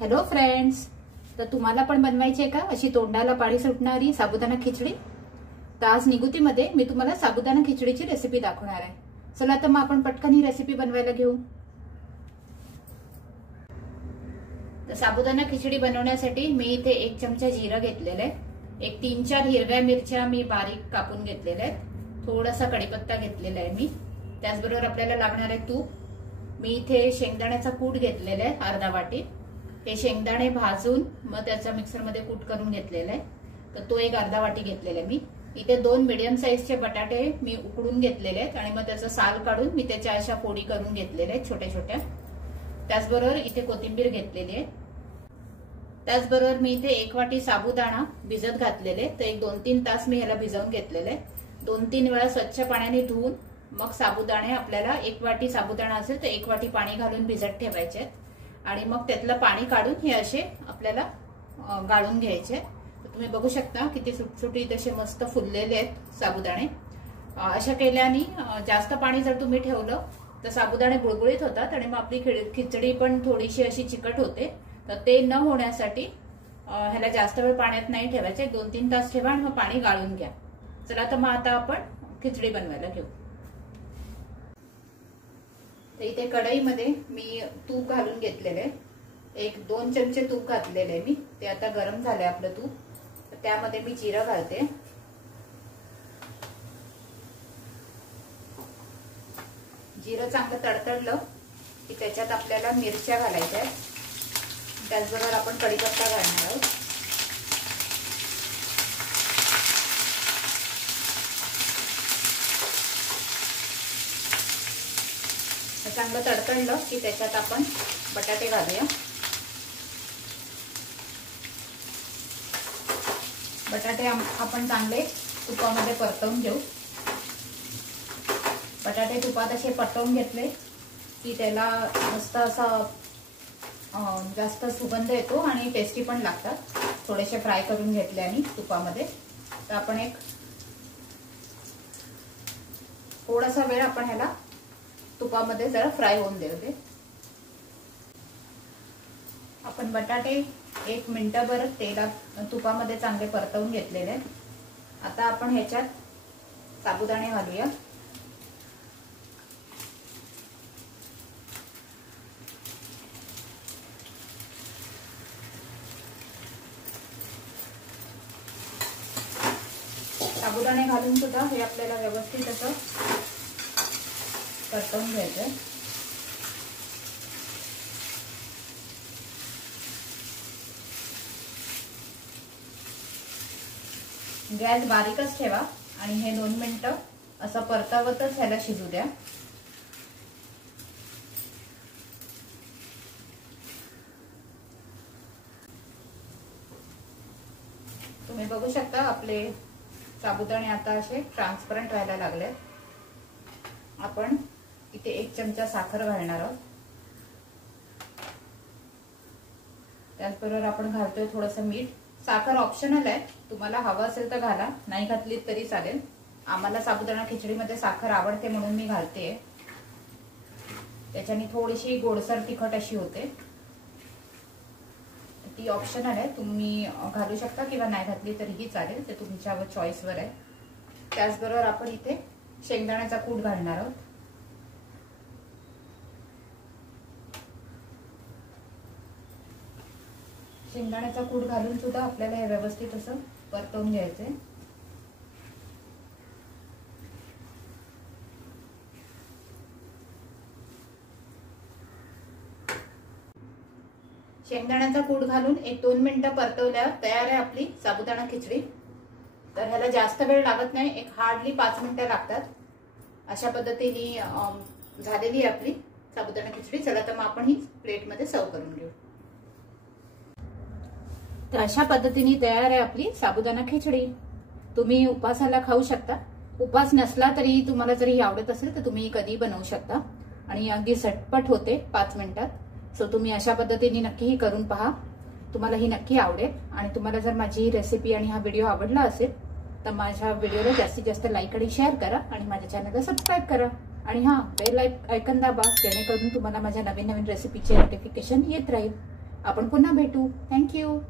Hello friends, तर तुम्हाला पण बनवायची आहे का अशी तोंडाला पाणी सुटणारी साबुदाणा खिचडी? तर आज निगुतीमध्ये मी तुम्हाला साबुदाणा खिचडीची रेसिपी दाखवणार आहे. चला तर मग आपण पटकन ही रेसिपी बनवायला घेऊ. तर साबुदाणा खिचडी बनवण्यासाठी मी इथे 1 चमचा जिरं घेतलेलं आहे, एक 3-4 हिरव्या मिरच्या मी बारीक कापून घेतलेल्या आहेत, थोडासा कढीपत्ता घेतलेला आहे मी. त्याचबरोबर आपल्याला लागणार आहे तूप. मी इथे शेंगदाण्याचा कूट घेतलेला आहे अर्धा वाटी. हे शेंगदाणे भाजून मग त्याचा मिक्सर मध्ये कूट करून घेतलेला आहे, तर तो एक अर्धा वाटी घेतलेला आहे मी. इथे 2 मीडियम साईजचे बटाटे मी उकडून घेतलेले आहेत आणि मग त्याचा साल काढून मी त्याच्या अशा फोडी करून घेतलेल्या आहेत छोट्या छोट्या. त्याचबरोबर इथे कोथिंबीर घेतलेली आहे. त्याचबरोबर मी इथे 1 वाटी साबुदाणा भिजत घातलेले, तर एक 2-3 तास मी ह्याला भिजवून घेतलेले. 2-3 वेळा स्वच्छ पाण्याने धुवून मग साबुदाणे आपल्याला 1 वाटी साबुदाणा असेल तर 1 वाटी पाणी घालून भिजत ठेवायचे आणि मग त्यातलं पाणी काढून हे असे आपल्याला गाळून घ्यायचे. तुम्ही बघू शकता किती सुटसुटीत असे मस्त फुललेले आहेत साबुदाणे. अशा केल्याने जास्त पाणी जर तुम्ही ठेवलं तर साबुदाणे गुळगुळीत होतात आणि मग आपली खिचडी पण थोडीशी अशी चिकट होते. तर ते न होण्यासाठी ह्याला जास्त वेळ पाण्यात नाही ठेवायचे, 2-3 तास ठेवा आणि मग पाणी गाळून घ्या. चला तर मग आता आपण खिचडी बनवायला घेऊ. तर इथे कढईमध्ये मी तूप घालून घेतलेले, 1-2 चमचे तूप घातलेले आहे मी. ते आता गरम झालंय आपलं तूप. तर त्यामध्ये मी जिरं घालते. जिरं चांगलं तडतडलं की त्याच्यात आपल्याला मिरच्या घालायच्या आहेत. त्याचबरोबर आपण कढीपत्ता घालणार आहोत. चांगलं तडतडलं की त्याच्यात आपण बटाटे घालूया. बटाटे आपण चांगले तुपामध्ये परतवून घेऊ. बटाटे तुपात असे परतवून घेतले की त्याला मस्त असा जास्त सुगंध येतो आणि टेस्टी पण लागतात. थोडेसे फ्राय करून घेतले आणि तुपामध्ये. तर आपण एक थोडासा वेळ आपण ह्याला तुपामध्ये जरा फ्राय होऊन देऊ दे. आपण बटाटे 1 मिनिटभर तेलात तुपामध्ये चांगले परतवून घेतलेले. आता आपण ह्याच्यात साबुदाणे घालूया. साबुदाणे घालून सुद्धा हे आपल्याला व्यवस्थित असं परतवून घ्यायचं. गॅस बारीकच ठेवा आणि हे 2 मिनिटं असं परतवतच ह्याला शिजू द्या. तुम्ही बघू शकता आपले साबुदाणे आता असे ट्रान्सपरंट व्हायला लागले. आपण इथे 1 चमचा साखर घालणार आहोत. त्याचबरोबर आपण घालतोय थोडंसं मीठ. साखर ऑप्शनल आहे, तुम्हाला हवं असेल तर घाला, नाही घातली तरी चालेल. आम्हाला साबुदाणा खिचडीमध्ये साखर आवडते म्हणून मी घालते. त्याच्याने थोडीशी गोडसर तिखट अशी होते. ती ऑप्शनल आहे, तुम्ही घालू शकता किंवा नाही घातली तरीही चालेल, ते तुमच्या चॉईसवर आहे. त्याचबरोबर आपण इथे शेंगदाण्याचा कूट घालणार आहोत. शेंगदाण्याचा कूट घालून सुद्धा आपल्याला हे व्यवस्थित असं परतवून घ्यायचंय. शेंगदाण्याचा कूट घालून 1-2 मिनिटं परतवल्यावर तयार आहे आपली साबुदाणा खिचडी. तर ह्याला जास्त वेळ लागत नाही, एक हार्डली 5 मिनिटं लागतात. अशा पद्धतीने झालेली आहे आपली साबुदाणा खिचडी. चला तर मग आपण ही प्लेटमध्ये सर्व करून घेऊ. तर अशा पद्धतीने तयार आहे आपली साबुदाणा खिचडी. तुम्ही उपासाला खाऊ शकता. उपास नसला तरी तुम्हाला जर ही आवडत असेल तर तुम्ही कधी बनवू शकता आणि अगदी झटपट होते 5 मिनिटात. सो तुम्ही अशा पद्धतीने नक्की करून पहा, तुम्हाला ही नक्की आवडेल. आणि तुम्हाला जर माझी ही रेसिपी आणि हा व्हिडिओ आवडला असेल तर माझ्या व्हिडिओला जास्तीत जास्त लाईक आणि शेअर करा आणि माझ्या चॅनलला सबस्क्राईब करा. आणि हां, बेल आयकॉन दाबा जेणेकरून तुम्हाला माझ्या नवीन नवीन रेसिपीचे नोटिफिकेशन येत राहील. आपण पुन्हा भेटू. थँक्यू.